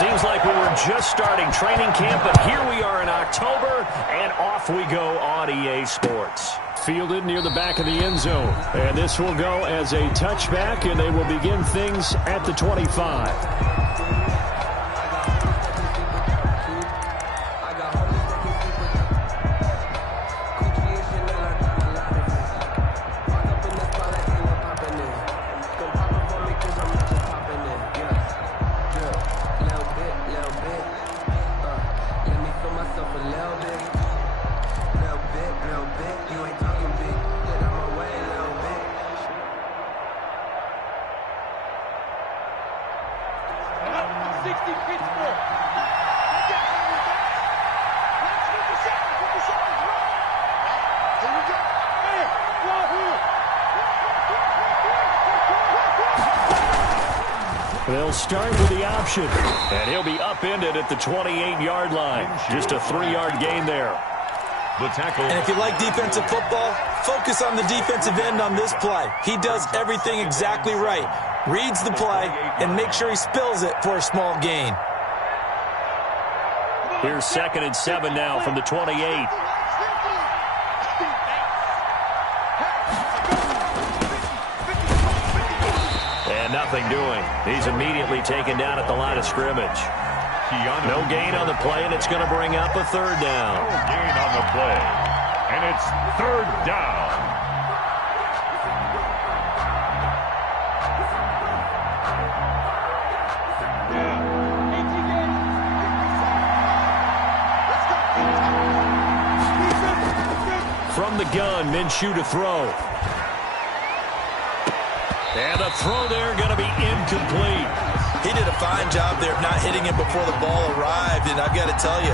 Seems like we were just starting training camp, but here we are in October, and off we go on EA Sports. Fielded near the back of the end zone. And this will go as a touchback, and they will begin things at the 25. They'll start with the option, and he'll be upended at the 28-yard line. Just a 3-yard gain there. The tackle. And if you like defensive football, focus on the defensive end on this play. He does everything exactly right. Reads the play and make sure he spills it for a small gain. Here's 2nd and 7 now from the 28. Nothing doing. He's immediately taken down at the line of scrimmage. No gain on the play, and it's going to bring up a 3rd down. No gain on the play, and it's 3rd down. From the gun, Minshew to throw. And the throw there going to be incomplete. He did a fine job there of not hitting him before the ball arrived, and I've got to tell you,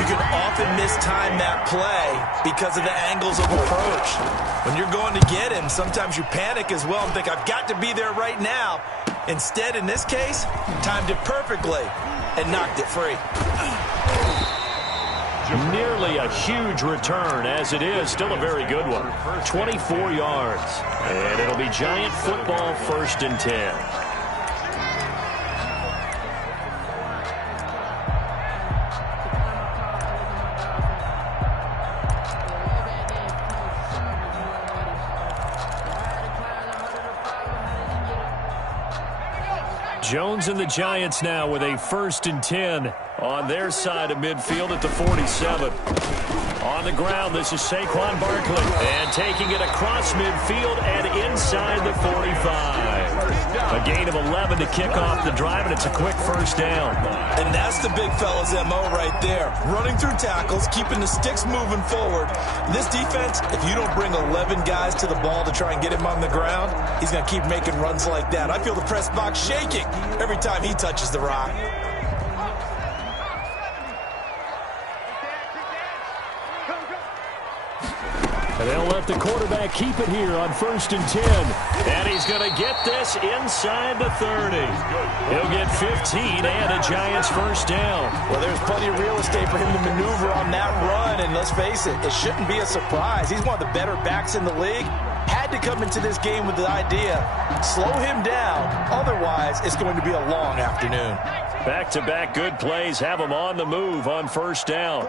you can often mistime that play because of the angles of approach. When you're going to get him, sometimes you panic as well and think, I've got to be there right now. Instead, in this case, timed it perfectly and knocked it free. Nearly a huge return, as it is. Still a very good one. 24 yards. And it'll be Giant football, 1st and 10. Jones and the Giants now with a 1st and 10 on their side of midfield at the 47. On the ground, this is Saquon Barkley. And taking it across midfield and inside the 45. A gain of 11 to kick off the drive, and it's a quick 1st down. And that's the big fella's MO right there. Running through tackles, keeping the sticks moving forward. This defense, if you don't bring 11 guys to the ball to try and get him on the ground, he's going to keep making runs like that. I feel the press box shaking every time he touches the rock. And they'll let the quarterback keep it here on 1st and 10. And he's going to get this inside the 30. He'll get 15 and a Giants 1st down. Well, there's plenty of real estate for him to maneuver on that run. And let's face it, it shouldn't be a surprise. He's one of the better backs in the league. Had to come into this game with the idea, slow him down. Otherwise, it's going to be a long afternoon. Back-to-back good plays have him on the move on 1st down.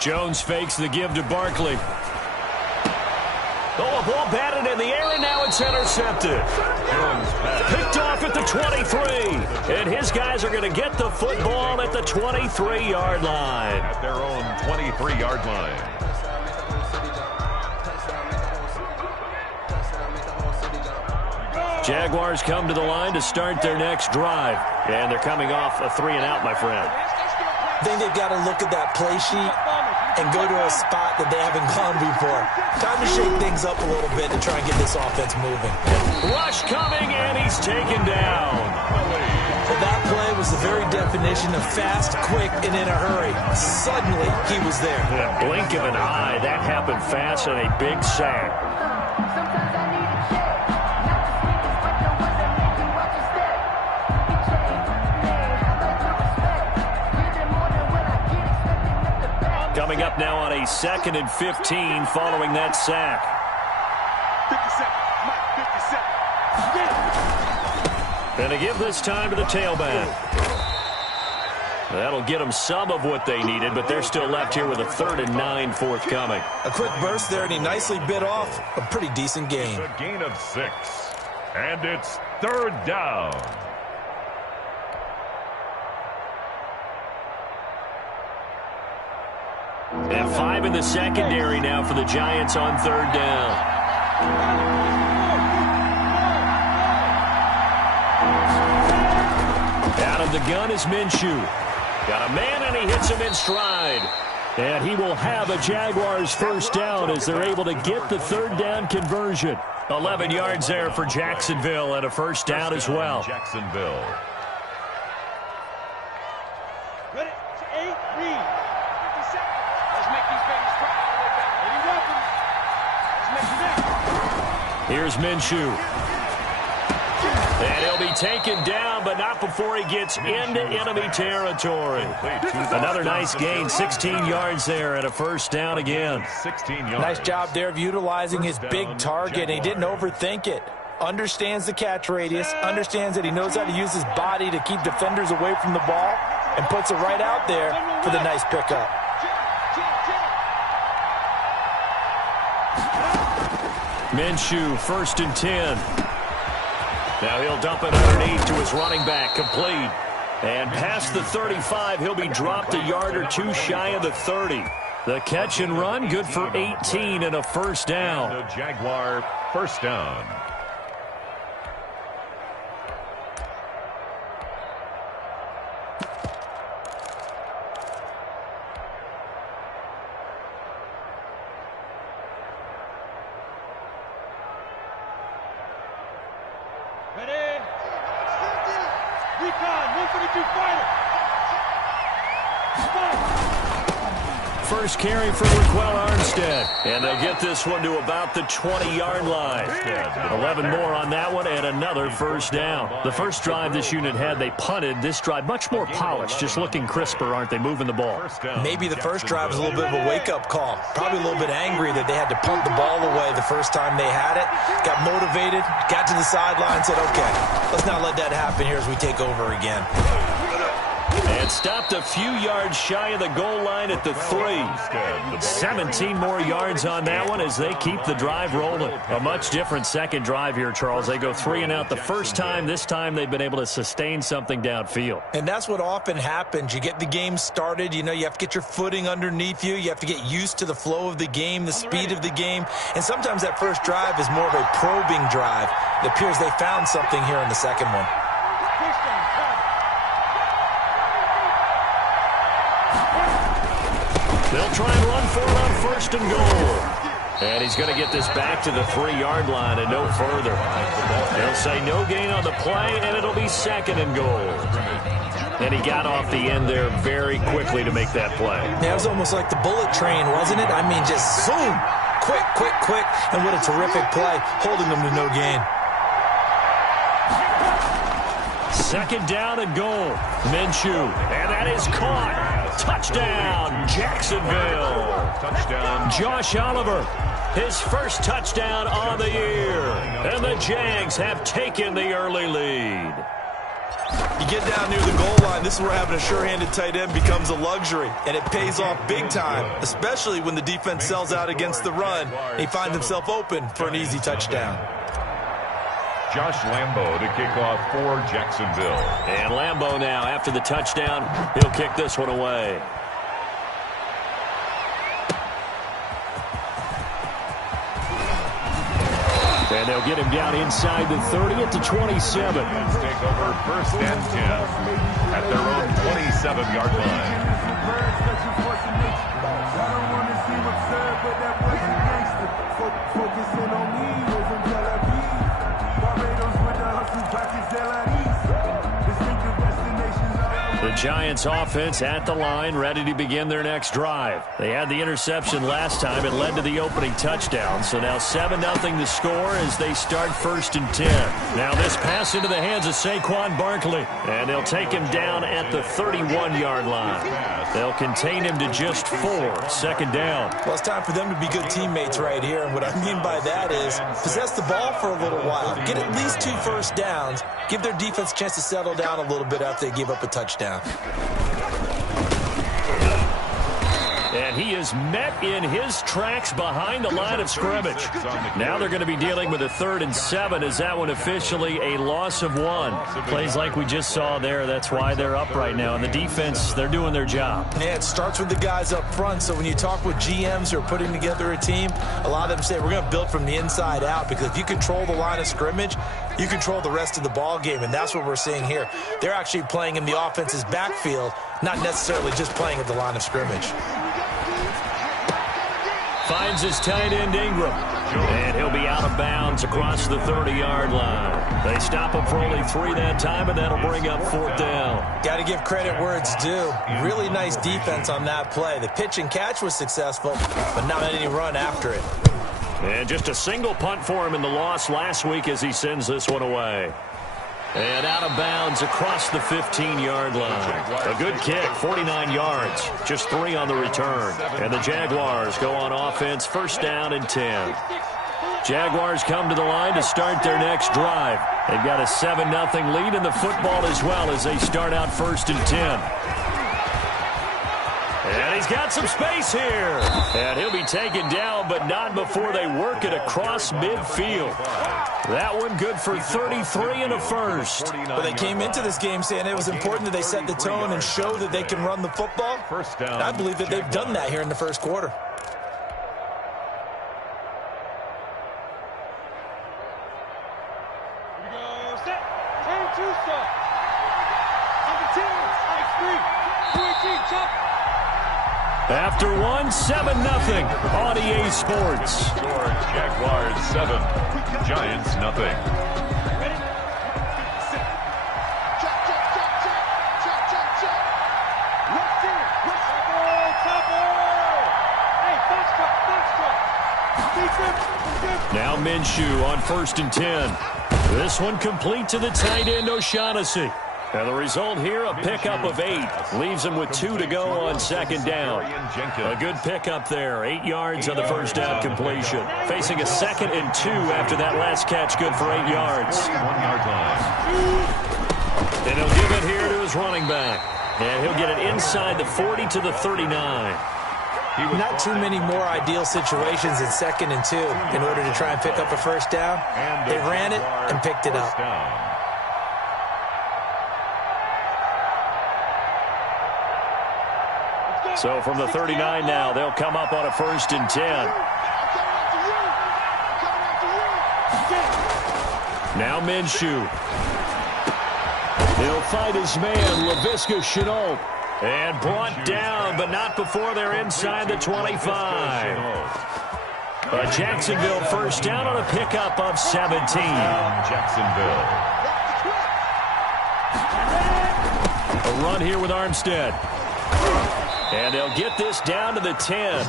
Jones fakes the give to Barkley. Oh, a ball batted in the air, and now it's intercepted. Picked off at the 23. And his guys are going to get the football at the 23-yard line. At their own 23-yard line. Jaguars come to the line to start their next drive. And they're coming off a 3-and-out, my friend. I think they've got to look at that play sheet and go to a spot that they haven't gone before. Time to shake things up a little bit to try and get this offense moving. Rush coming, and he's taken down. Well, that play was the very definition of fast, quick, and in a hurry. Suddenly, he was there. In a blink of an eye, that happened fast and a big sack. Coming up now on a 2nd and 15 following that sack. 50 seconds. And to give this time to the tailback. That'll get them some of what they needed, but they're still left here with a 3rd and 9 forthcoming. A quick burst there, and he nicely bit off a pretty decent gain. It's a gain of 6, and it's 3rd down. And 5 in the secondary now for the Giants on 3rd down. Out of the gun is Minshew. Got a man, and he hits him in stride. And he will have a Jaguars 1st down as they're able to get the 3rd down conversion. 11 yards there for Jacksonville and a 1st down as well. Jacksonville. Ready? 8, read. 50 seconds. Let's make these babies cry all the way back. Any weapons? Let's make it Here's Minshew. And he'll be taken down, but not before he gets into enemy territory. Another nice gain, 16 yards there and a 1st down again. 16 yards. Nice job there of utilizing his big target. He didn't overthink it. Understands the catch radius, understands that he knows how to use his body to keep defenders away from the ball, and puts it right out there for the nice pickup. Minshew, 1st and 10. Now he'll dump it underneath to his running back, complete. And past the 35, he'll be dropped a yard or 2 shy of the 30. The catch and run, good for 18 and a 1st down. The Jaguar 1st down. Ready? Recon, 142 fighter. Stop. First carry for Raquel Armstead. And they'll get this one to about the 20-yard line. 11 more on that one and another 1st down. The first drive this unit had, they punted. This drive, much more polished, just looking crisper, aren't they, moving the ball? Maybe the first drive was a little bit of a wake-up call. Probably a little bit angry that they had to punt the ball away the first time they had it. Got motivated, got to the sideline, said, okay, let's not let that happen here as we take over again. And stopped a few yards shy of the goal line at the 3. 17 more yards on that one as they keep the drive rolling. A much different second drive here, Charles. They go 3 and out the first time. This time they've been able to sustain something downfield. And that's what often happens. You get the game started. You know, you have to get your footing underneath you. You have to get used to the flow of the game, the speed of the game. And sometimes that first drive is more of a probing drive. It appears they found something here in the second one. They'll try and run for it on 1st and goal. And he's going to get this back to the 3-yard line and no further. They'll say no gain on the play, and it'll be 2nd and goal. And he got off the end there very quickly to make that play. Yeah, it was almost like the bullet train, wasn't it? I mean, just zoom. Quick, quick, quick. And what a terrific play, holding them to no gain. 2nd down and goal. Minshew. And that is caught. Touchdown, Jacksonville. Touchdown. Josh Oliver, his first touchdown on the year. And the Jags have taken the early lead. You get down near the goal line, this is where having a sure-handed tight end becomes a luxury, and it pays off big time, especially when the defense sells out against the run, and he finds himself open for an easy touchdown. Josh Lambo to kick off for Jacksonville. And Lambo now, after the touchdown, he'll kick this one away. And they'll get him down inside the 30 at the 27. Take over 1st and 10 at their own 27-yard line. The Giants offense at the line, ready to begin their next drive. They had the interception last time. It led to the opening touchdown. So now 7-0 the score as they start 1st and 10. Now this pass into the hands of Saquon Barkley. And they'll take him down at the 31-yard line. They'll contain him to just 4, 2nd down. Well, it's time for them to be good teammates right here. And what I mean by that is possess the ball for a little while. Get at least 2 first downs. Give their defense a chance to settle down a little bit after they give up a touchdown. And he is met in his tracks behind the line of scrimmage. Now they're going to be dealing with a 3rd and 7. Is that one officially a loss of 1? Plays like we just saw there. That's why they're up right now. And the defense, they're doing their job. Yeah, it starts with the guys up front. So when you talk with GMs who are putting together a team, a lot of them say we're going to build from the inside out, because if you control the line of scrimmage, you control the rest of the ball game, and that's what we're seeing here. They're actually playing in the offense's backfield, not necessarily just playing at the line of scrimmage. Finds his tight end Ingram. And he'll be out of bounds across the 30-yard line. They stop him for only 3 that time, and that'll bring up 4th down. Got to give credit where it's due. Really nice defense on that play. The pitch and catch was successful, but not any run after it. And just a single punt for him in the loss last week as he sends this one away. And out of bounds across the 15-yard line. A good kick, 49 yards. Just 3 on the return. And the Jaguars go on offense, 1st down and 10. Jaguars come to the line to start their next drive. They've got a 7-0 lead in the football as well as they start out 1st and 10. And he's got some space here. And he'll be taken down, but not before they work it across midfield. That one good for 33 and a first. Well, they came into this game saying it was important that they set the tone and show that they can run the football. First down, I believe that they've done that here in the first quarter. Here we go. Set. 10-2 stop. Number 10. X3. 218. Chop. After 1, 7-0 on EA Sports. score, Jaguars 7, Giants nothing. Ready? Set. Check, check, check, check. Check, check, check. Left in. Cover. Hey, box truck. Defense. Now Minshew on 1st and 10. This one complete to the tight end O'Shaughnessy. And the result here, a pickup of 8. Leaves him with 2 to go on 2nd down. A good pickup there. 8 yards on the first down completion. Facing a 2nd and 2 after that last catch, good for 8 yards. 1-yard line. And he'll give it here to his running back. And he'll get it inside the 40 to the 39. Not too many more ideal situations in 2nd and 2 in order to try and pick up a first down. They ran it and picked it up. So from the 39 now, they'll come up on a 1st and 10. Now Minshew. He'll find his man, Laviska Shenault. And brought down, but not before they're inside the 25. A Jacksonville first down on a pickup of 17. Jacksonville. A run here with Armstead. And they'll get this down to the 10.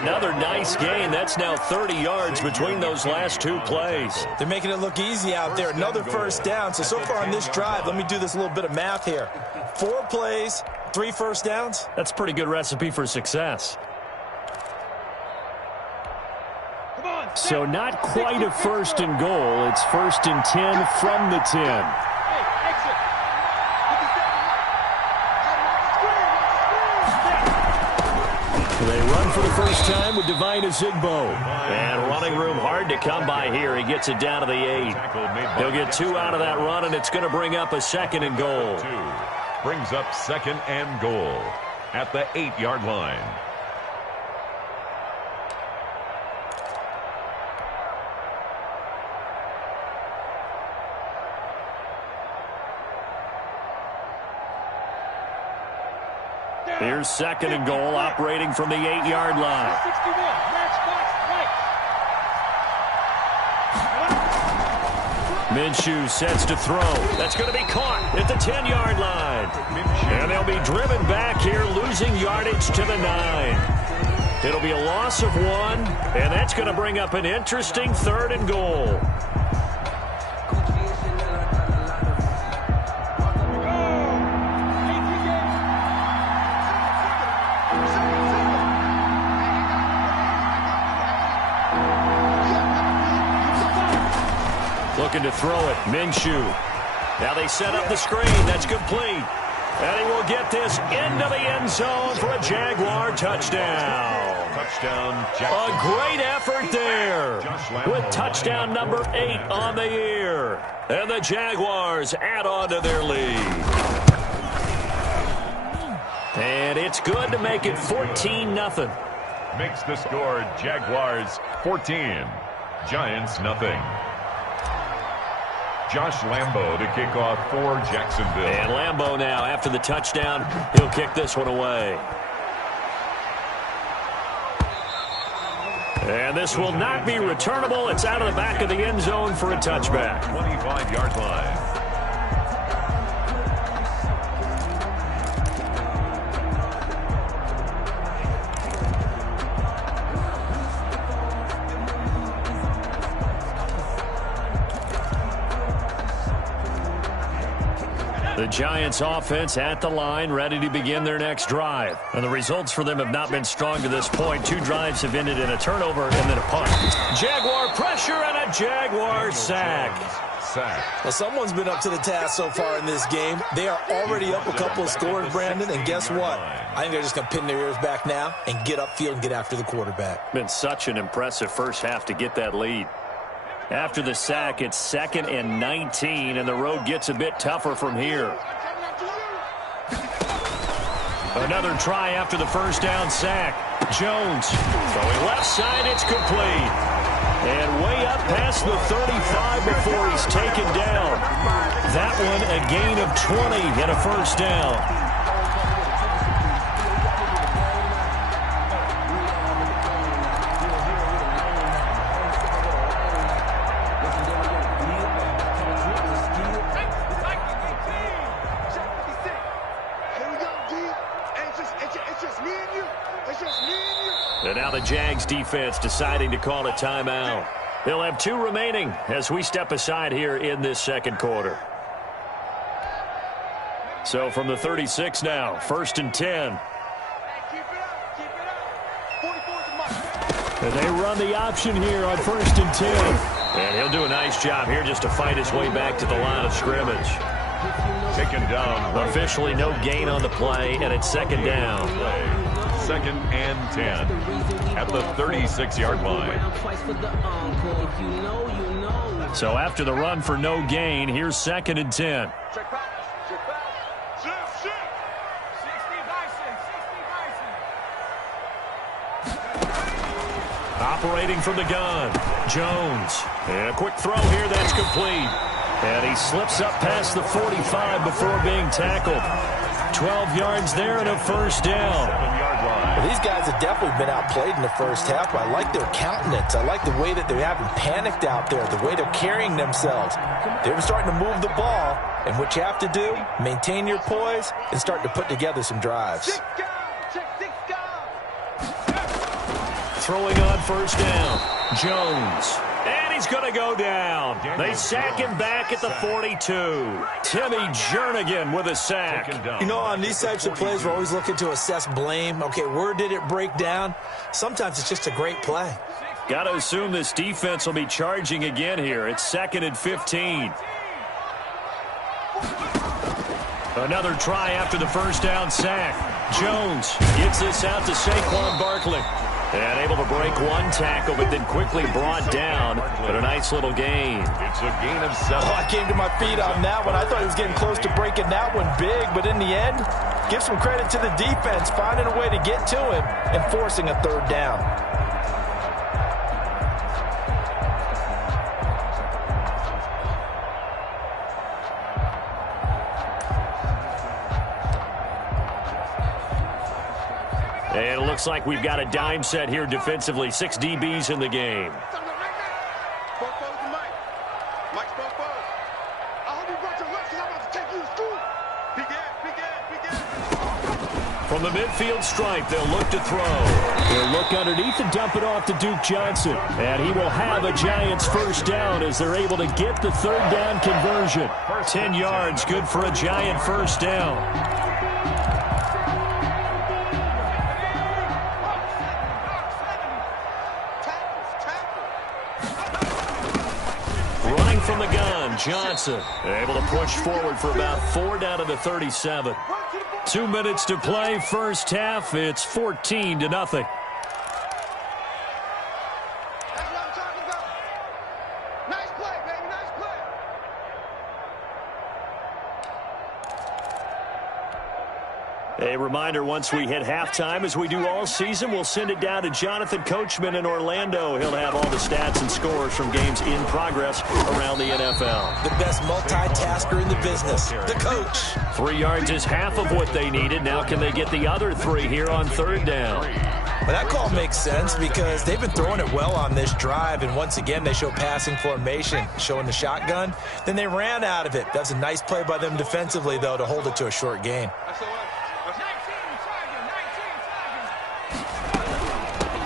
Another nice gain. That's now 30 yards between those last 2 plays. They're making it look easy out there. Another first down. So far on this drive, let me do this little bit of math here. 4 plays, 3 first downs. That's a pretty good recipe for success. So not quite a 1st and goal. It's 1st and 10 from the 10. They run for the first time with Devine Azigbo. And running room hard to come by here. He gets it down to the 8. He'll get 2 out of that run, and it's going to bring up a 2nd and goal. Brings up 2nd and goal at the 8-yard line. Here's 2nd and goal, operating from the 8-yard line. 61, match box right. Minshew sets to throw. That's going to be caught at the 10-yard line. And they'll be driven back here, losing yardage to the 9. It'll be a loss of 1, and that's going to bring up an interesting 3rd and goal. Looking to throw it, Minshew. Now they set up the screen. That's complete. And he will get this into the end zone for a Jaguar touchdown. Touchdown, A great effort there with touchdown number 8 on the year. And the Jaguars add on to their lead. And it's good to make it 14-0. Makes the score Jaguars 14, Giants nothing. Josh Lambo to kick off for Jacksonville. And Lambo now, after the touchdown, he'll kick this one away. And this will not be returnable. It's out of the back of the end zone for a touchback. 25-yard line. The Giants offense at the line, ready to begin their next drive. And the results for them have not been strong to this point. 2 drives have ended in a turnover and then a punt. Jaguar pressure and a Jaguar sack. Well, someone's been up to the task so far in this game. They are already up a couple of scores, Brandon, and guess what? I think they're just going to pin their ears back now and get upfield and get after the quarterback. Been such an impressive first half to get that lead. After the sack, it's 2nd and 19, and the road gets a bit tougher from here. Another try after the first down sack. Jones throwing left side, it's complete. And way up past the 35 before he's taken down. That one a gain of 20 and a first down. And now the Jags defense deciding to call a timeout. They'll have 2 remaining as we step aside here in this second quarter. So from the 36 now, 1st and 10. And they run the option here on 1st and 10. And he'll do a nice job here just to fight his way back to the line of scrimmage. Taken down. Officially no gain on the play, and it's 2nd down. 2nd and 10 at the 36-yard line. So after the run for no gain, here's 2nd and 10. Operating from the gun, Jones. And a quick throw here, that's complete. And he slips up past the 45 before being tackled. 12 yards there and a first down. Well, these guys have definitely been outplayed in the first half, but I like their countenance. I like the way that they haven't panicked out there, the way they're carrying themselves. They're starting to move the ball, and what you have to do, maintain your poise and start to put together some drives. Throwing on first down, Jones. And he's going to go down. They sack him back at the 42. Timmy Jernigan with a sack. You know, on these types of plays, we're always looking to assess blame. Okay, where did it break down? Sometimes it's just a great play. Got to assume this defense will be charging again here. It's 2nd and 15. Another try after the first down sack. Jones gets this out to Saquon Barkley. And able to break 1 tackle, but then quickly brought down. But a nice little gain. It's a gain of 7. Oh, I came to my feet on that one. I thought he was getting close to breaking that one big, but in the end, give some credit to the defense, finding a way to get to him and forcing a 3rd down. And it looks like we've got a dime set here defensively. 6 DBs in the game. From the midfield stripe, they'll look to throw. They'll look underneath and dump it off to Duke Johnson. And he will have a Giants first down as they're able to get the third down conversion. 10 yards, good for a Giant first down. Running from the gun, Johnson able to push forward for about 4 down to the 37. 2 minutes to play, first half. It's 14-0. That's what I'm talking about. Nice play, baby. Nice play. A reminder, once we hit halftime, as we do all season, we'll send it down to Jonathan Coachman in Orlando. He'll have all the stats and scores from games in progress around the NFL. The best multitasker in the business, the coach. 3 yards is half of what they needed. Now can they get the other 3 here on third down? Well, that call makes sense because they've been throwing it well on this drive, and once again, they show passing formation, showing the shotgun. Then they ran out of it. That's a nice play by them defensively, though, to hold it to a short gain.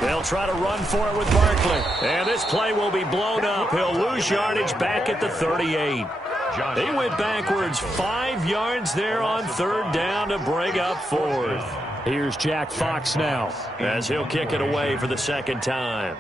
They'll try to run for it with Barkley. And this play will be blown up. He'll lose yardage back at the 38. They went backwards 5 yards there on third down to bring up fourth. Here's Jack Fox now as he'll kick it away for the second time.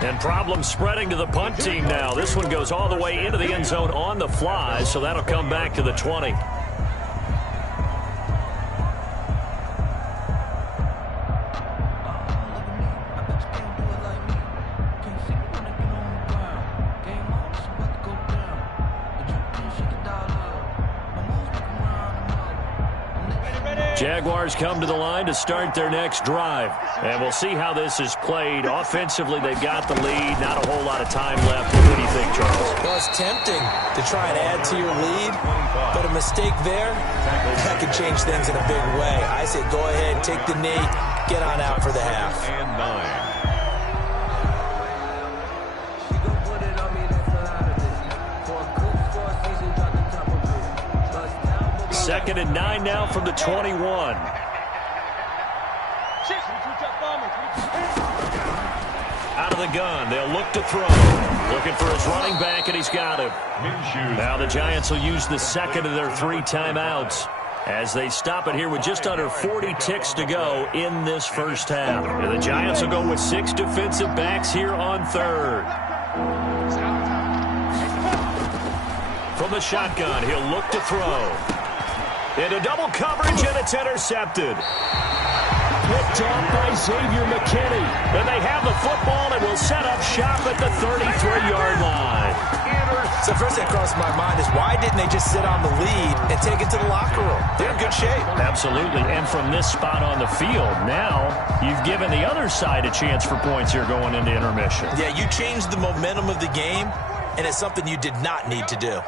And problem spreading to the punt team now. This one goes all the way into the end zone on the fly, so that'll come back to the 20. Jaguars come to the line to start their next drive. And we'll see how this is played. Offensively, they've got the lead. Not a whole lot of time left. What do you think, Charles? Well, it's tempting to try and add to your lead, but a mistake there, that could change things in a big way. I say go ahead, take the knee, get on out for the half. And 9. Second and 9 now from the 21. Out of the gun, they'll look to throw. Looking for his running back, and he's got him. Now the Giants will use the second of their 3 timeouts as they stop it here with just under 40 ticks to go in this first half. And the Giants will go with 6 defensive backs here on third. From the shotgun, he'll look to throw. Into double coverage, and it's intercepted. Picked off by Xavier McKinney. And they have the football and will set up shop at the 33-yard line. So first thing that crossed my mind is why didn't they just sit on the lead and take it to the locker room? They're in good shape. Absolutely. And from this spot on the field, now you've given the other side a chance for points here going into intermission. Yeah, you changed the momentum of the game, and it's something you did not need to do.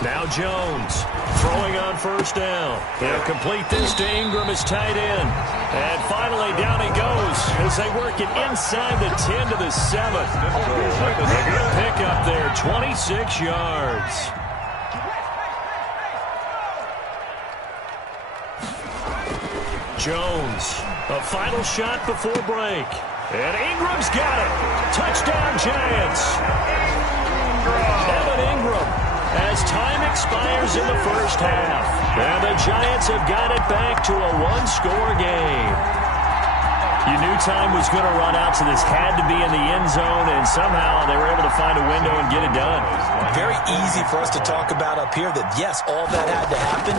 Now Jones throwing on first down. He'll complete this to Ingram as tight end. And finally down he goes as they work it inside the 10 to the 7. Good pick up there, 26 yards. Jones, a final shot before break. And Ingram's got it. Touchdown Giants. Evan Ingram, as time expires in the first half. And the Giants have got it back to a one-score game. You knew time was going to run out, so this had to be in the end zone, and somehow they were able to find a window and get it done. Very easy for us to talk about up here that, yes, all that had to happen,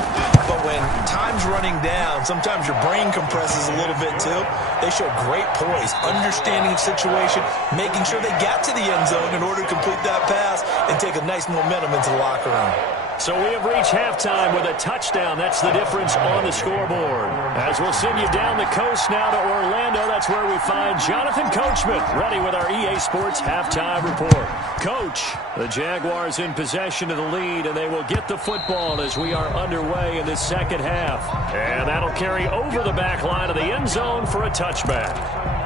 but when time's running down, sometimes your brain compresses a little bit too. They show great poise, understanding the situation, making sure they got to the end zone in order to complete that pass and take a nice momentum into the locker room. So we have reached halftime with a touchdown. That's the difference on the scoreboard. As we'll send you down the coast now to Orlando, that's where we find Jonathan Coachman, ready with our EA Sports halftime report. Coach, the Jaguars in possession of the lead, and they will get the football as we are underway in the second half. And that'll carry over the back line of the end zone for a touchback.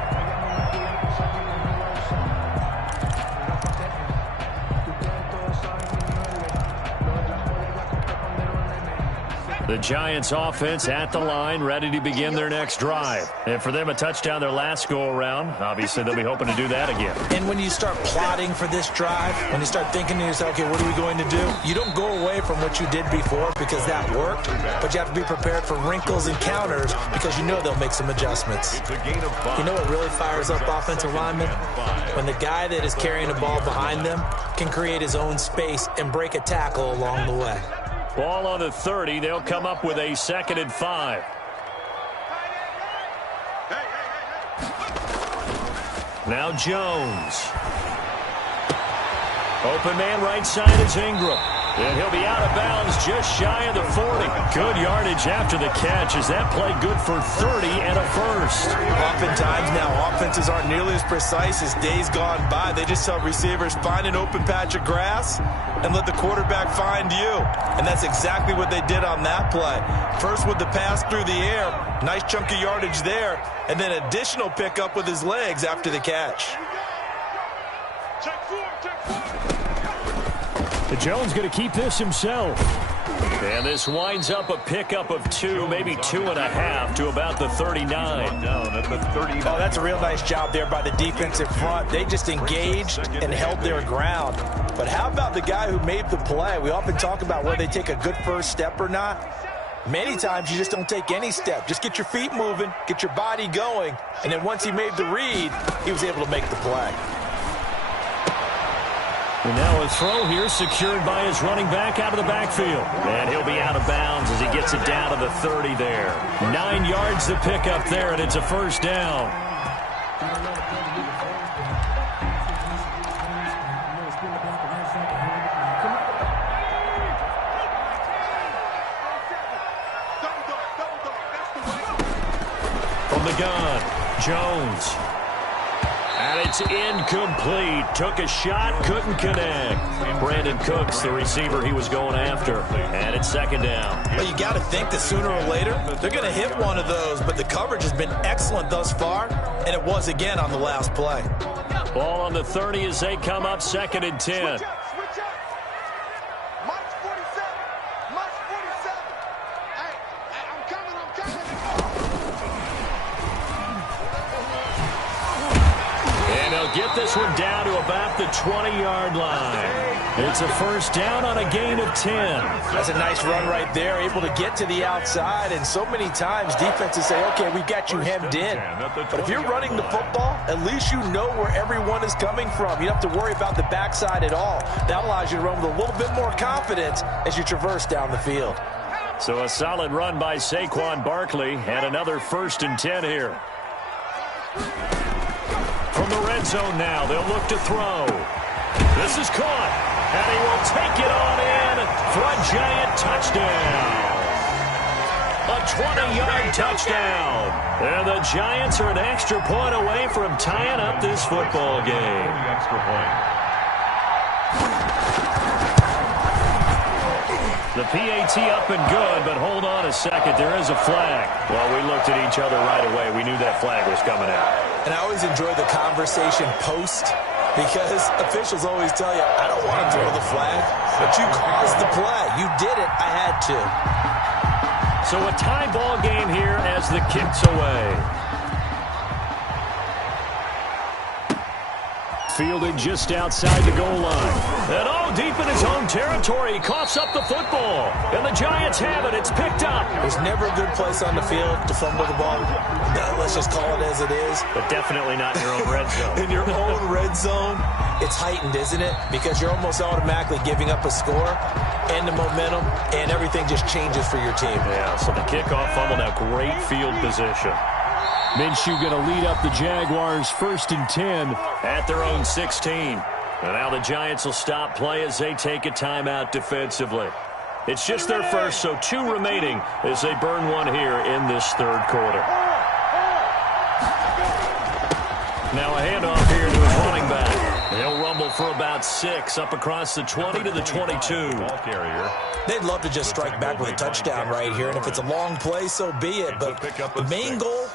The Giants offense at the line, ready to begin their next drive. And for them, a touchdown their last go-around. Obviously, they'll be hoping to do that again. And when you start plotting for this drive, when you start thinking to yourself, okay, what are we going to do? You don't go away from what you did before because that worked, but you have to be prepared for wrinkles and counters because you know they'll make some adjustments. You know what really fires up offensive linemen? When the guy that is carrying the ball behind them can create his own space and break a tackle along the way. Ball on the 30. They'll come up with a 2nd and 5. Now Jones. Open man right side is Ingram. And he'll be out of bounds just shy of the 40. Good yardage after the catch as that play good for 30 and a first. Oftentimes now offenses aren't nearly as precise as days gone by. They just tell receivers, find an open patch of grass and let the quarterback find you. And that's exactly what they did on that play. First with the pass through the air, nice chunk of yardage there, and then additional pickup with his legs after the catch. Jones going to keep this himself. And this winds up a pickup of 2, maybe 2.5 to about the 39. Down at the 39. Oh, that's a real nice job there by the defensive front. They just engaged and held their ground. But how about the guy who made the play? We often talk about whether they take a good first step or not. Many times you just don't take any step. Just get your feet moving, get your body going, and then once he made the read, he was able to make the play. And now a throw here secured by his running back out of the backfield. And he'll be out of bounds as he gets it down to the 30 there. 9 yards to pick up there, and it's a first down. From the gun, Jones. And it's incomplete. Took a shot, couldn't connect. Brandon Cooks, the receiver he was going after. And it's 2nd down. Well, you got to think that sooner or later, they're going to hit one of those. But the coverage has been excellent thus far, and it was again on the last play. Ball on the 30 as they come up 2nd and 10. Get this one down to about the 20-yard line. It's a first down on a gain of 10. That's a nice run right there, able to get to the outside. And so many times defenses say, okay, we've got you hemmed in. But if you're running the football, at least you know where everyone is coming from. You don't have to worry about the backside at all. That allows you to run with a little bit more confidence as you traverse down the field. So a solid run by Saquon Barkley and another 1st and 10 here. From the red zone now, they'll look to throw. This is caught, and he will take it on in for a Giant touchdown. A 20-yard touchdown. And the Giants are an extra point away from tying up this football game. Extra point. The PAT up and good, but hold on a second. There is a flag. Well, we looked at each other right away. We knew that flag was coming out. And I always enjoy the conversation post because officials always tell you, I don't want to throw the flag, but you caused the play. You did it. I had to. So a tie ball game here as the kick's away. Fielded just outside the goal line. And deep in his own territory. He coughs up the football. And the Giants have it. It's picked up. There's never a good place on the field to fumble the ball. Let's just call it as it is. But definitely not in your own red zone. In your own red zone, it's heightened, isn't it? Because you're almost automatically giving up a score and the momentum, and everything just changes for your team. Yeah, so the kickoff fumble, now great field position. Minshew going to lead up the Jaguars 1st and 10 at their own 16. And now the Giants will stop play as they take a timeout defensively. It's just their first, so 2 remaining as they burn one here in this third quarter. Now a handoff here to his running back. He'll rumble for about 6 up across the 20 to the 22. Ball carrier. They'd love to just strike back with a touchdown right here, and if it's a long play, so be it. But the main goal,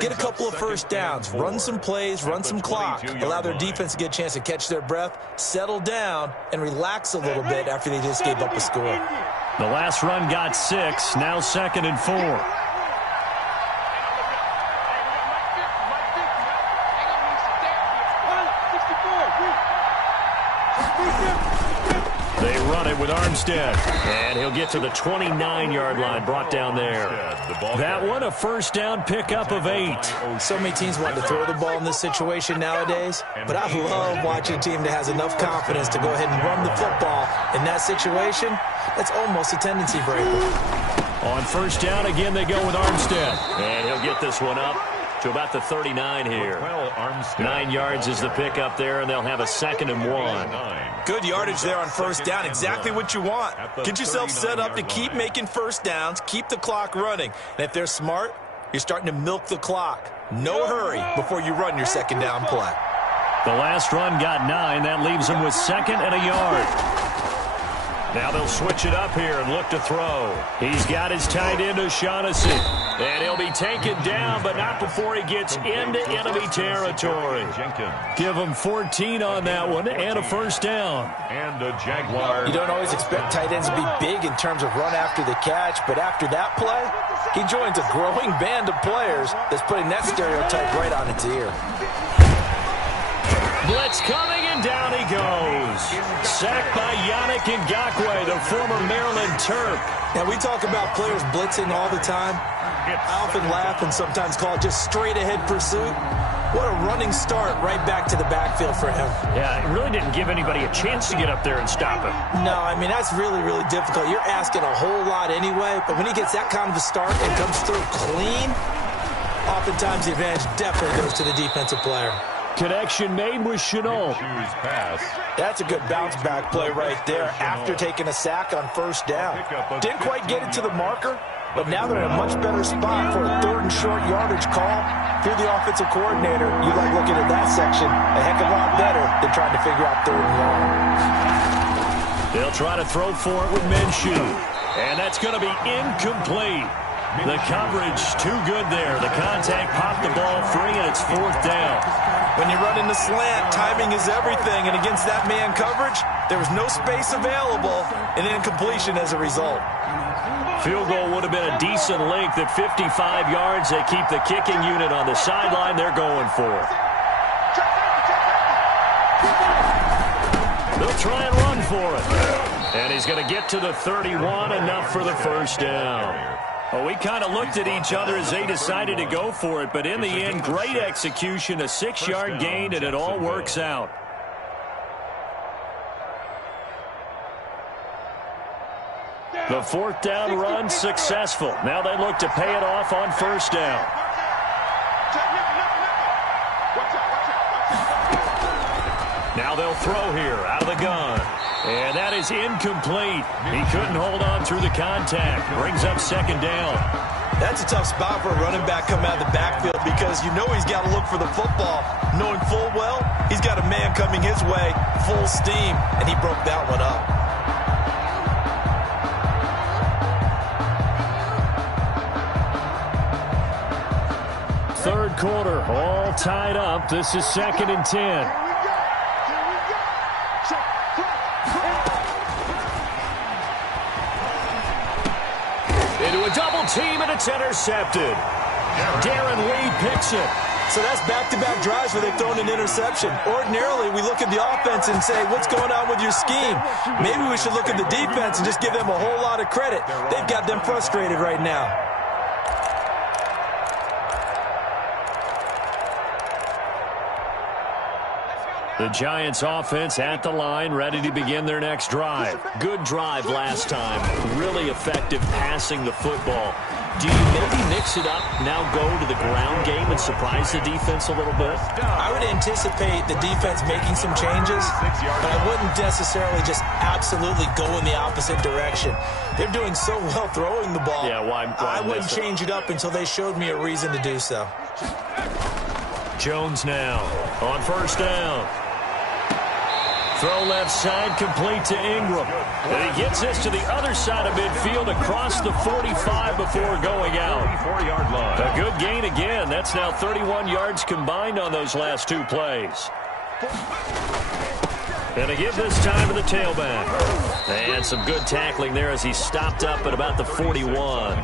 get a couple of first downs, run some plays, run some clock, allow their defense to get a chance to catch their breath, settle down, and relax a little bit after they just gave up a score. The last run got 6, now 2nd and 4. They run it with Armstead, and he'll get to the 29-yard line, brought down there. That one, a first down pickup of 8. So many teams want to throw the ball in this situation nowadays, but I love watching a team that has enough confidence to go ahead and run the football. In that situation, that's almost a tendency breaker. On first down, again, they go with Armstead, and he'll get this one up to about the 39 here. 9 yards is the pickup there, and they'll have a 2nd and 1. Good yardage there on first down, exactly what you want. Get yourself set up to keep making first downs, keep the clock running. And if they're smart, you're starting to milk the clock. No hurry before you run your second down play. The last run got 9. That leaves them with 2nd and a yard. Now they'll switch it up here and look to throw. He's got his tight end, O'Shaughnessy. And he'll be taken down, but not before he gets into enemy territory. Give him 14 on that one and a first down. And a Jaguar. You don't always expect tight ends to be big in terms of run after the catch, but after that play, he joins a growing band of players that's putting that stereotype right on its ear. Blitz coming, and down he goes. Sacked by Yannick Ngakoue, the former Maryland Terp. Now, we talk about players blitzing all the time. I often laugh and sometimes call it just straight-ahead pursuit. What a running start right back to the backfield for him. Yeah, it really didn't give anybody a chance to get up there and stop him. No, I mean, that's really, really difficult. You're asking a whole lot anyway, but when he gets that kind of a start and comes through clean, oftentimes the advantage definitely goes to the defensive player. Connection made with Chenault. That's a good bounce-back play right there after taking a sack on first down. Didn't quite get it to the marker, but now they're in a much better spot for a 3rd and short yardage call. If you're the offensive coordinator, you like looking at that section a heck of a lot better than trying to figure out 3rd and long. They'll try to throw for it with Minshew, and that's going to be incomplete. The coverage too good there. The contact popped the ball free, and it's 4th down. When you run in the slant, timing is everything, and against that man coverage, there was no space available, and incompletion as a result. Field goal would have been a decent length at 55 yards. They keep the kicking unit on the sideline. They're going for it. They'll try and run for it. And he's going to get to the 31, enough for the first down. Well, we kind of looked at each other as they decided to go for it, but in the end, great execution, a 6-yard gain, and it all works out. The 4th down run successful. Now they look to pay it off on first down. Now they'll throw here out of the gun. And that is incomplete. He couldn't hold on through the contact. Brings up 2nd down. That's a tough spot for a running back coming out of the backfield because you know he's got to look for the football, knowing full well he's got a man coming his way, full steam, and he broke that one up. Third quarter, all tied up. This is 2nd and 10. Into a double team, and it's intercepted. Darren Lee picks it. So that's back-to-back drives where they've thrown an interception. Ordinarily, we look at the offense and say, what's going on with your scheme? Maybe we should look at the defense and just give them a whole lot of credit. They've got them frustrated right now. The Giants offense at the line, ready to begin their next drive. Good drive last time. Really effective passing the football. Do you maybe mix it up, now go to the ground game and surprise the defense a little bit? I would anticipate the defense making some changes, but I wouldn't necessarily just absolutely go in the opposite direction. They're doing so well throwing the ball. Yeah, why I wouldn't change it up until they showed me a reason to do so. Jones now on first down. Throw left side, complete to Ingram. And he gets this to the other side of midfield across the 45 before going out. 44-yard line. A good gain again. That's now 31 yards combined on those last two plays. And to give this time to the tailback. And some good tackling there as he stopped up at about the 41.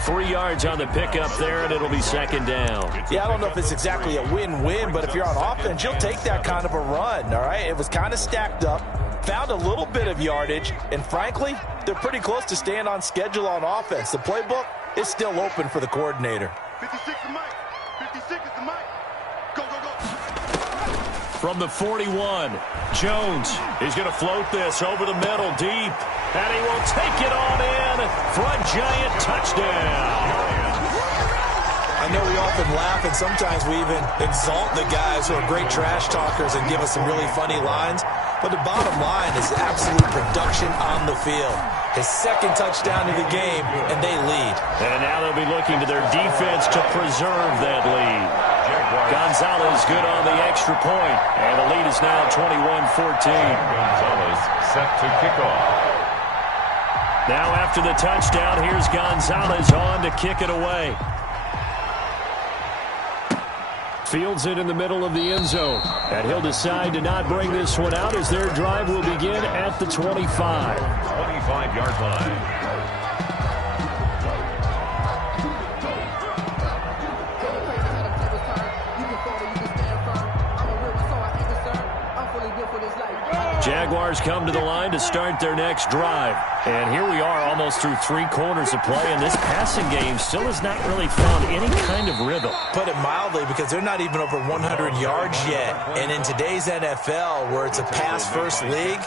3 yards on the pickup there, and it'll be second down. Yeah, I don't know if it's exactly a win-win, but if you're on offense, you'll take that kind of a run, all right? It was kind of stacked up, found a little bit of yardage, and frankly, they're pretty close to staying on schedule on offense. The playbook is still open for the coordinator. 56 is Mike. 56 is the Mike. Go, go, go. From the 41, Jones is going to float this over the middle deep, and he will take it on in for a giant touchdown. I know we often laugh, and sometimes we even exalt the guys who are great trash talkers and give us some really funny lines, but the bottom line is absolute production on the field. His second touchdown of the game, and they lead. And now they'll be looking to their defense to preserve that lead. Gonzalez good on the extra point, and the lead is now 21-14. Gonzalez set to kick off. Now after the touchdown, here's Gonzalez on to kick it away. Fields it in the middle of the end zone, and he'll decide to not bring this one out as their drive will begin at the 25. 25-yard line. Jaguars come to the line to start their next drive. And here we are almost through 3 quarters of play, and this passing game still has not really found any kind of rhythm. Put it mildly, because they're not even over 100 yards yet. And in today's NFL, where it's a pass-first league,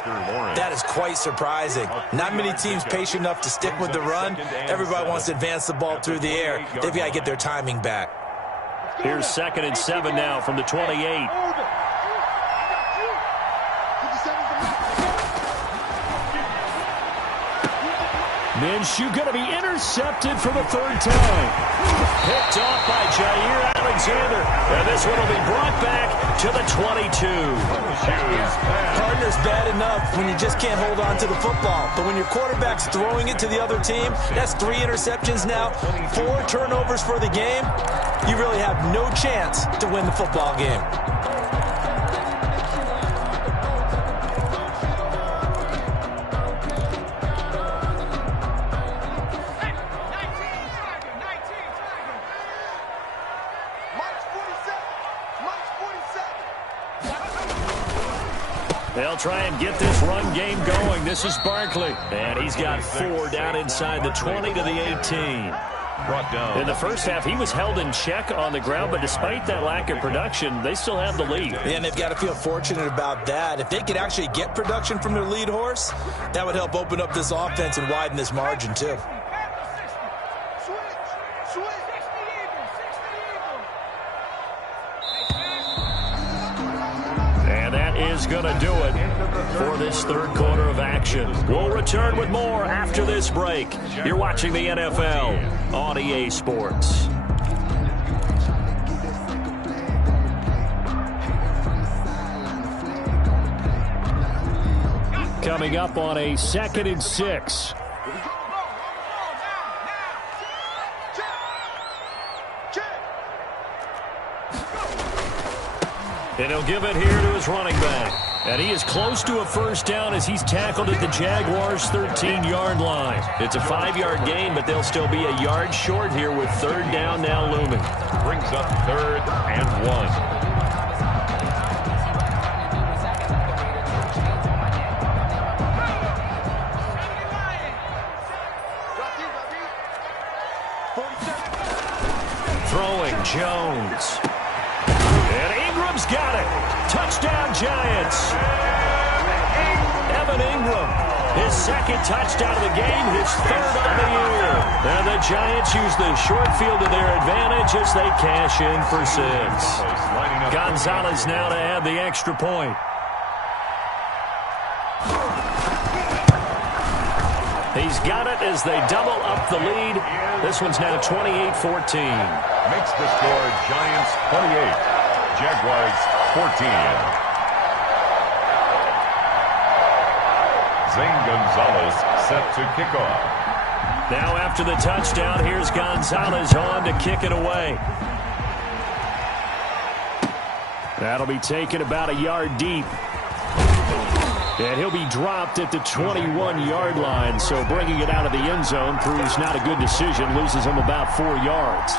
that is quite surprising. Not many teams patient enough to stick with the run. Everybody wants to advance the ball through the air. They've got to get their timing back. Here's 2nd and 7 now from the 28. Minshew going to be intercepted for the 3rd time. Picked off by Jair Alexander. And this one will be brought back to the 22. Partner's bad enough when you just can't hold on to the football. But when your quarterback's throwing it to the other team, that's 3 interceptions now, 4 turnovers for the game. You really have no chance to win the football game. They'll try and get this run game going. This is Barkley. And he's got 4 down inside the 20 to the 18. Brought down. In the first half, he was held in check on the ground, but despite that lack of production, they still have the lead. And they've got to feel fortunate about that. If they could actually get production from their lead horse, that would help open up this offense and widen this margin, too. And that is going to do it for this 3rd quarter of action. We'll return with more after this break. You're watching the NFL on EA Sports. Coming up on a 2nd and 6. And he'll give it here to his running back. And he is close to a first down as he's tackled at the Jaguars' 13-yard line. It's a 5-yard gain, but they'll still be a yard short here with 3rd down now looming. Brings up 3rd and 1. Throwing Jones. And Ingram's got it. Touchdown, Giants. Evan Ingram His second touchdown of the game, his third on the year. And the Giants use the short field to their advantage as they cash in for 6. Gonzalez now to add the extra point. He's got it as they double up the lead. This one's now 28-14. Makes the score Giants 28, Jaguars 14. Zane Gonzalez set to kick off. Now after the touchdown, here's Gonzalez on to kick it away. That'll be taken about a yard deep. And he'll be dropped at the 21-yard line. So bringing it out of the end zone proves not a good decision. Loses him about 4 yards.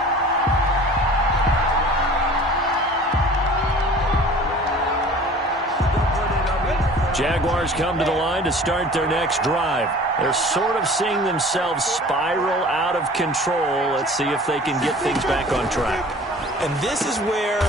Jaguars come to the line to start their next drive. They're sort of seeing themselves spiral out of control. Let's see if they can get things back on track. And this is where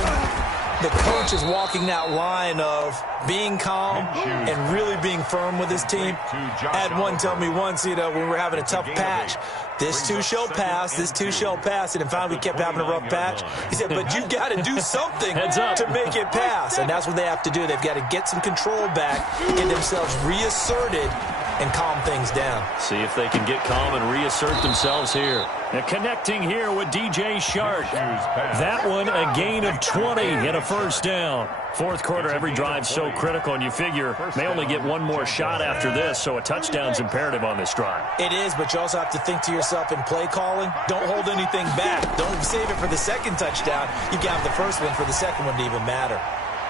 the coach is walking that line of being calm and really being firm with his team. I had one tell me once, when we were having a tough patch, this too shall pass, this too shall pass, and finally we kept having a rough patch. He said, but you got to do something to make it pass, and that's what they have to do. They've got to get some control back, get themselves reasserted, and calm things down. See if they can get calm and reassert themselves here. And connecting here with DJ Shark. That one a gain of 20 and a first down. Fourth quarter, every drive so critical, and you figure they only get one more shot after this, so a touchdown's imperative on this drive. It is, but you also have to think to yourself in play calling, don't hold anything back. Don't save it for the second touchdown. You can have the first one for the second one to even matter.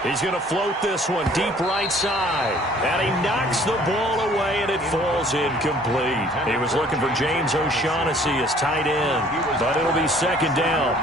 He's going to float this one deep right side. And he knocks the ball away, and it falls incomplete. He was looking for James O'Shaughnessy as tight end, but it'll be second down.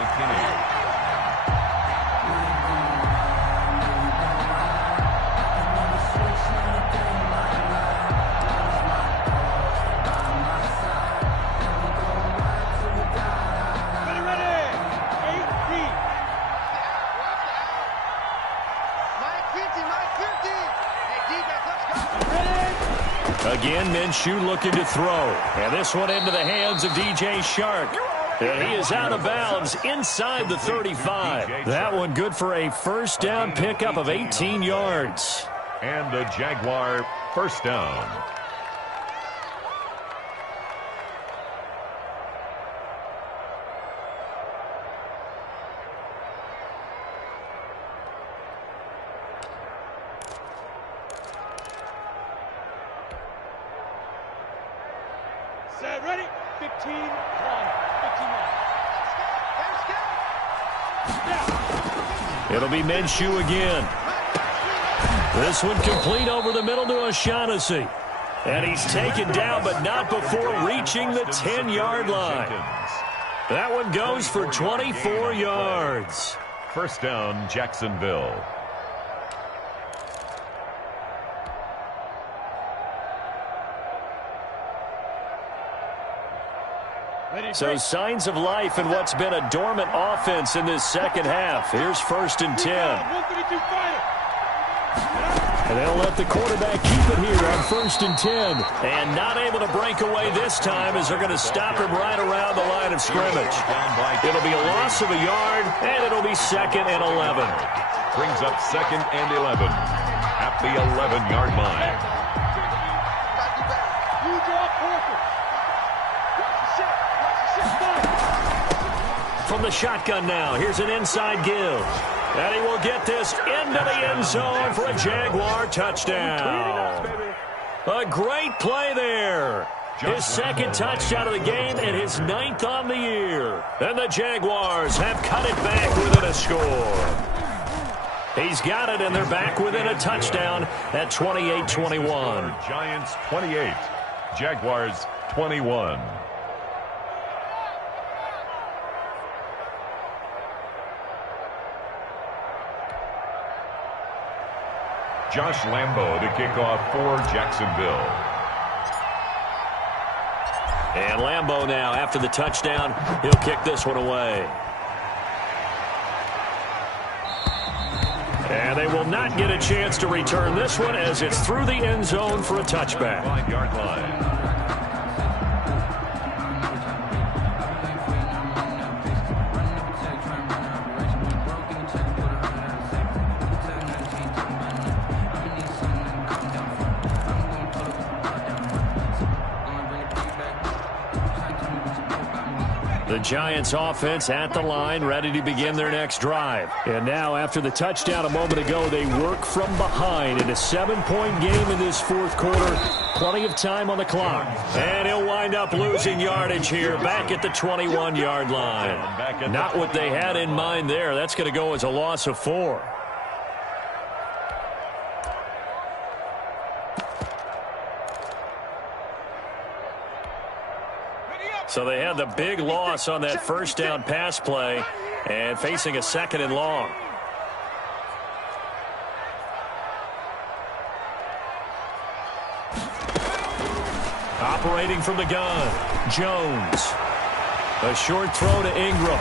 Again, Minshew looking to throw. And this one into the hands of DJ Shark. And he is out of bounds inside the 35. That one good for a first down pickup of 18 yards. And a Jaguar first down. Set, ready? 15, 1. 15, 1. It'll be Minshew again. This one complete over the middle to O'Shaughnessy. And he's taken down, but not before reaching the 10-yard line. That one goes for 24 yards. First down, Jacksonville. So signs of life in what's been a dormant offense in this second half. Here's first and 10. And they'll let the quarterback keep it here on first and 10. And not able to break away this time as they're going to stop him right around the line of scrimmage. It'll be a loss of a yard, and it'll be second and 11. Brings up second and 11 at the 11-yard line. From the shotgun now, here's an inside give. And he will get this into the end zone for a Jaguar touchdown. A great play there. His second touchdown of the game and his 9th on the year. And the Jaguars have cut it back within a score. He's got it, and they're back within a touchdown at 28-21. Giants 28, Jaguars 21. Josh Lambo to kick off for Jacksonville. And Lambo now, after the touchdown, he'll kick this one away. And they will not get a chance to return this one as it's through the end zone for a touchback. 5-yard line. The Giants offense at the line, ready to begin their next drive. And now, after the touchdown a moment ago, they work from behind in a 7-point game in this fourth quarter. Plenty of time on the clock. And he'll wind up losing yardage here back at the 21-yard line. Not what they had in mind there. That's going to go as a loss of 4. So they had the big loss on that first down pass play and facing a 2nd and long. Operating from the gun, Jones. A short throw to Ingram.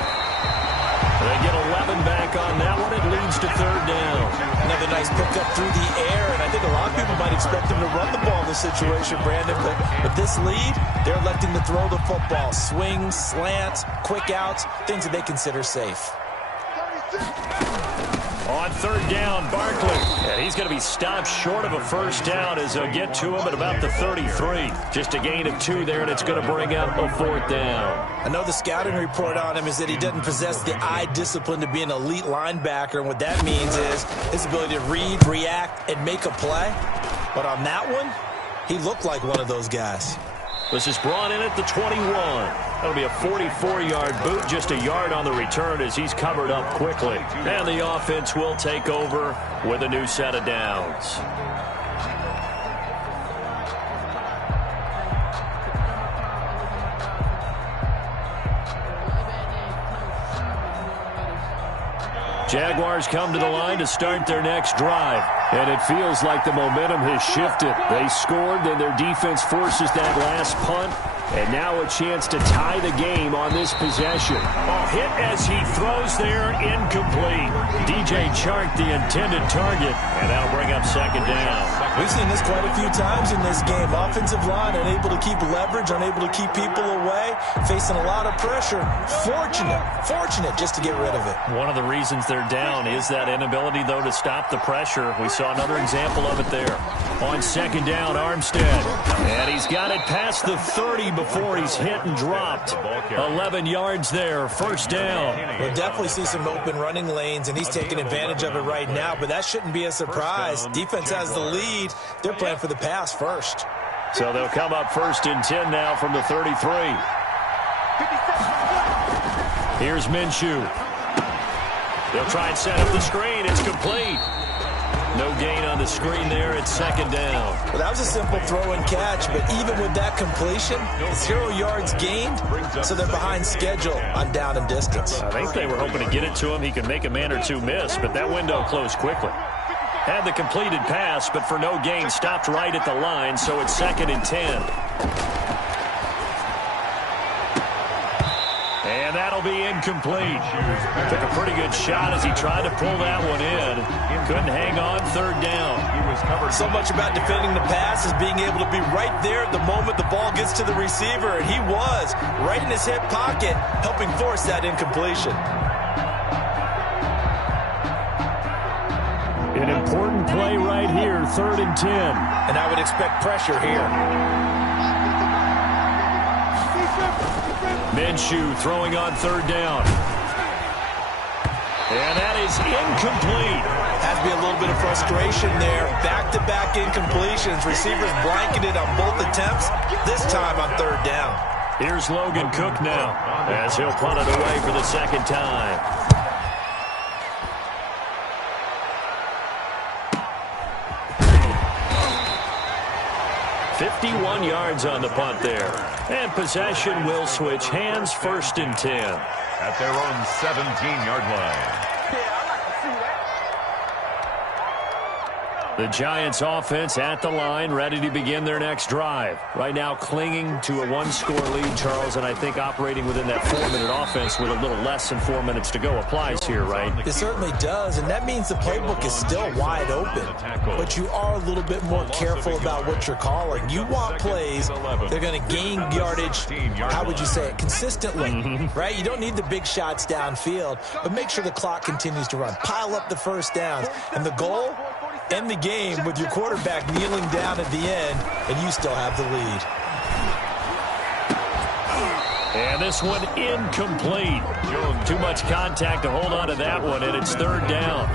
They get 11 back on that one. It leads to 3rd down. Another nice pickup through the air, and I think a lot of people might expect them to run the ball in this situation, Brandon. But with this lead, they're electing to throw the football. Swings, slants, quick outs, things that they consider safe. On 3rd down, Barkley. And he's going to be stopped short of a first down as they'll get to him at about the 33. Just a gain of 2 there, and it's going to bring up a 4th down. I know the scouting report on him is that he doesn't possess the eye discipline to be an elite linebacker, and what that means is his ability to read, react, and make a play. But on that one, he looked like one of those guys. This is brought in at the 21. That'll be a 44-yard boot, just a yard on the return as he's covered up quickly. And the offense will take over with a new set of downs. Jaguars come to the line to start their next drive. And it feels like the momentum has shifted. They scored, then their defense forces that last punt. And now a chance to tie the game on this possession. A hit as he throws there, incomplete. DJ Chark, the intended target, and that'll bring up 2nd down. We've seen this quite a few times in this game. Offensive line unable to keep leverage, unable to keep people away, facing a lot of pressure. Fortunate just to get rid of it. One of the reasons they're down is that inability, though, to stop the pressure. We saw another example of it there. On 2nd down, Armstead. And he's got it past the 30 before he's hit and dropped. 11 yards there, 1st down. We'll definitely see some open running lanes, and he's taking advantage of it right now, but that shouldn't be a surprise. Defense has the lead. They're playing for the pass first. So they'll come up 1st and 10 now from the 33. Here's Minshew. They'll try and set up the screen. It's complete. No gain on the screen there at 2nd down. Well, that was a simple throw and catch, but even with that completion, 0 yards gained, so they're behind schedule on down and distance. I think they were hoping to get it to him. He could make a man or two miss, but that window closed quickly. Had the completed pass, but for no gain, stopped right at the line, so it's 2nd and 10. And that'll be incomplete. Took a pretty good shot as he tried to pull that one in. Couldn't hang on, 3rd down. So much about defending the pass is being able to be right there at the moment the ball gets to the receiver, and he was right in his hip pocket, helping force that incompletion. An important play right here, 3rd and 10. And I would expect pressure here. Minshew throwing on 3rd down. And that is incomplete. Has to be a little bit of frustration there. Back-to-back incompletions. Receivers blanketed on both attempts, this time on 3rd down. Here's Logan Cook now as he'll punt it away for the 2nd time. .51 yards on the punt there. And possession will switch hands, 1st and 10. At their own 17-yard line. The Giants offense at the line, ready to begin their next drive. Right now clinging to a one-score lead, Charles, and I think operating within that 4-minute offense with a little less than 4 minutes to go applies here, right? It certainly does, and that means the playbook is still wide open. But you are a little bit more careful about what you're calling. You want plays that are going to gain yardage, how would you say it, consistently, right? You don't need the big shots downfield, but make sure the clock continues to run. Pile up the first downs, and the goal, end the game with your quarterback kneeling down at the end, and you still have the lead. And this one incomplete. Too much contact to hold on to that one, and it's third down.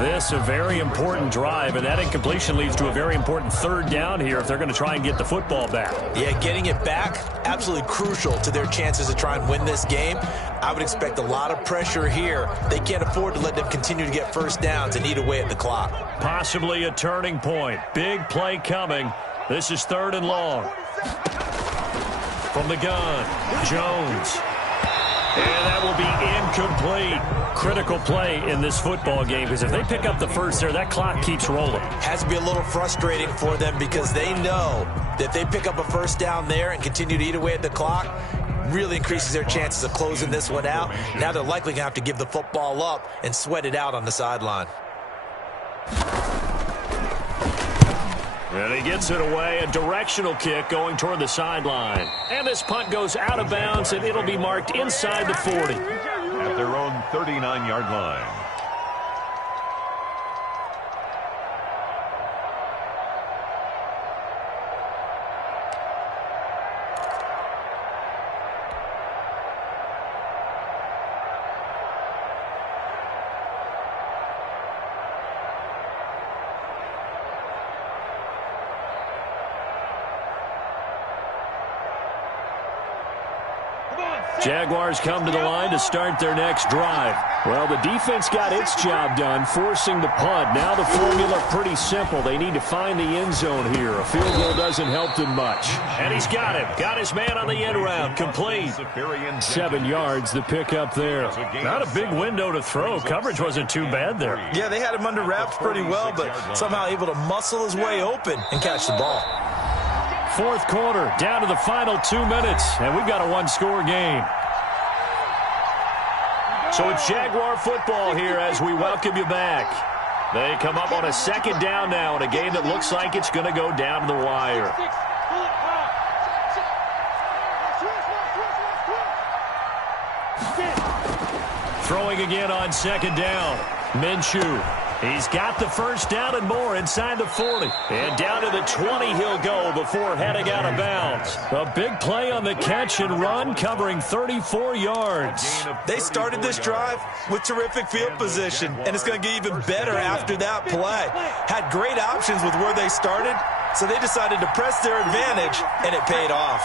This a very important drive, and that incompletion leads to a very important third down here if they're going to try and get the football back. Yeah, getting it back, absolutely crucial to their chances to try and win this game. I would expect a lot of pressure here. They can't afford to let them continue to get first downs and eat away at the clock. Possibly a turning point. Big play coming. This is third and long. From the gun, Jones. And that will be incomplete. Critical play in this football game, because if they pick up the first there, that clock keeps rolling. Has to be a little frustrating for them because they know that if they pick up a first down there and continue to eat away at the clock, really increases their chances of closing this one out. Now they're likely going to have to give the football up and sweat it out on the sideline. And he gets it away, a directional kick going toward the sideline. And this punt goes out of bounds, and it'll be marked inside the 40. At their own 39-yard line. Jaguars come to the line to start their next drive. Well, the defense got its job done, forcing the punt. Now the formula pretty simple. They need to find the end zone here. A field goal doesn't help them much. And he's got him. Got his man on the end round. Complete. 7 yards, the pickup there. Not a big window to throw. Coverage wasn't too bad there. Yeah, they had him under wraps pretty well, but somehow able to muscle his way open and catch the ball. Fourth quarter, down to the final 2 minutes, and we've got a one-score game. So it's Jaguar football here as we welcome you back. They come up on a second down now in a game that looks like it's going to go down to the wire. Throwing again on second down. Minshew. He's got the first down and more inside the 40. And down to the 20 he'll go before heading out of bounds. A big play on the catch and run, covering 34 yards. They started this drive with terrific field position, and it's going to get even better after that play. Had great options with where they started, so they decided to press their advantage, and it paid off.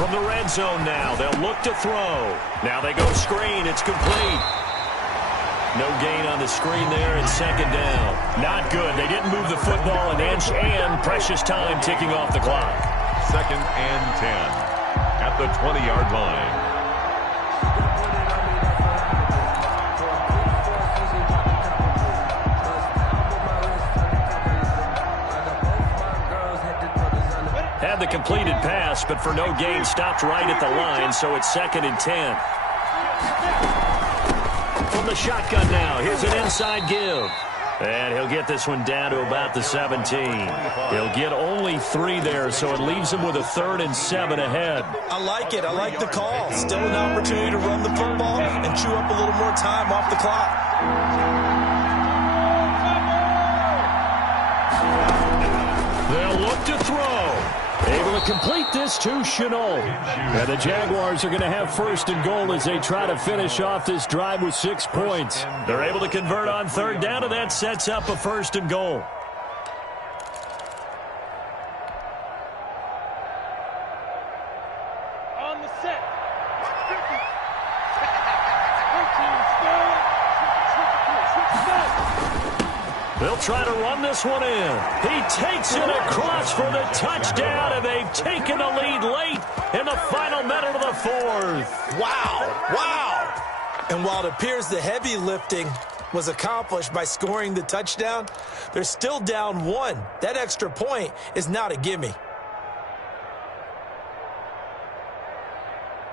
From the red zone now, they'll look to throw. Now they go screen. It's complete. No gain on the screen there, and second down. Not good. They didn't move the football an inch, and precious time ticking off the clock. 2nd and 10 at the 20-yard line. Had the completed pass, but for no gain, stopped right at the line, so it's 2nd and 10. From the shotgun now, here's an inside give. And he'll get this one down to about the 17. He'll get only 3 there, so it leaves him with a 3rd and 7 ahead. I like it. I like the call. Still an opportunity to run the football and chew up a little more time off the clock. They'll look to throw. Able to complete this to Chenault. And the Jaguars are going to have 1st and goal as they try to finish off this drive with 6 points. They're able to convert on 3rd down, and that sets up a 1st and goal. On the set. They'll try to run this one in. He takes it across for the touchdown, and they've taken the lead late in the final minute of the 4th. Wow. Wow. And while it appears the heavy lifting was accomplished by scoring the touchdown, they're still down 1. That extra point is not a gimme.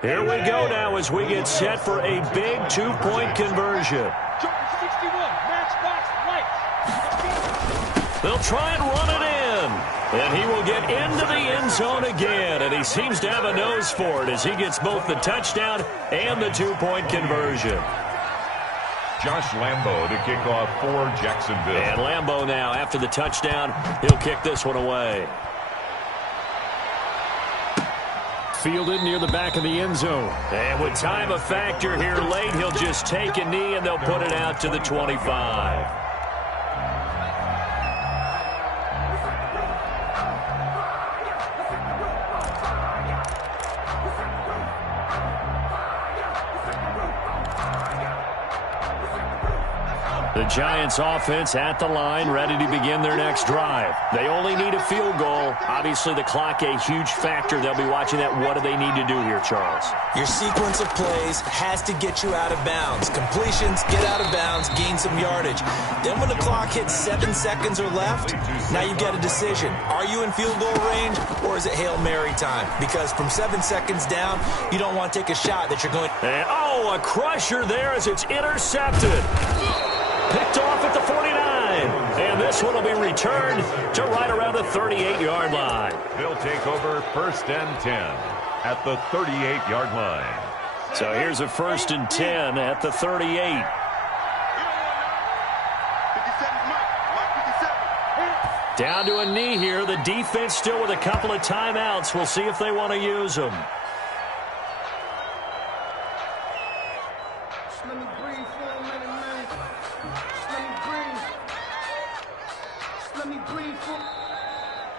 Here we go now as we get set for a big 2-point conversion. Jordan 61, matchbox lights. They'll try and run it in. And he will get into the end zone again. And he seems to have a nose for it as he gets both the touchdown and the 2-point conversion. Josh Lambo to kick off for Jacksonville. And Lambo now, after the touchdown, he'll kick this one away. Fielded near the back of the end zone. And with time a factor here late, he'll just take a knee and they'll put it out to the 25. The Giants offense at the line, ready to begin their next drive. They only need a field goal. Obviously, the clock a huge factor. They'll be watching that. What do they need to do here, Charles? Your sequence of plays has to get you out of bounds. Completions, get out of bounds, gain some yardage. Then when the clock hits 7 seconds or left, now you've got a decision. Are you in field goal range or is it Hail Mary time? Because from 7 seconds down, you don't want to take a shot that you're going... And, oh, a crusher there as it's intercepted. Picked off at the 49. And this one will be returned to right around the 38-yard line. They'll take over 1st and 10 at the 38-yard line. So here's a 1st and 10 at the 38. Down to a knee here. The defense still with a couple of timeouts. We'll see if they want to use them.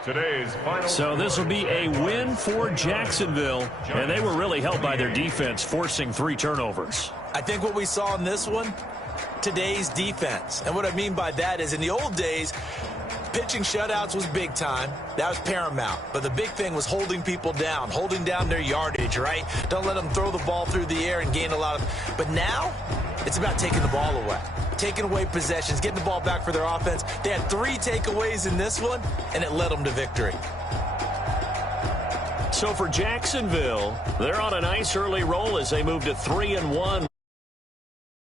Today's final. So this will be a win for Jacksonville, and they were really helped by their defense, forcing 3 turnovers. I think what we saw in this one, today's defense. And what I mean by that is in the old days, pitching shutouts was big time. That was paramount. But the big thing was holding people down, holding down their yardage, right? Don't let them throw the ball through the air and gain a lot of... But now, it's about taking the ball away. Taking away possessions, getting the ball back for their offense. They had 3 takeaways in this one, and it led them to victory. So for Jacksonville, they're on a nice early roll as they move to 3-1.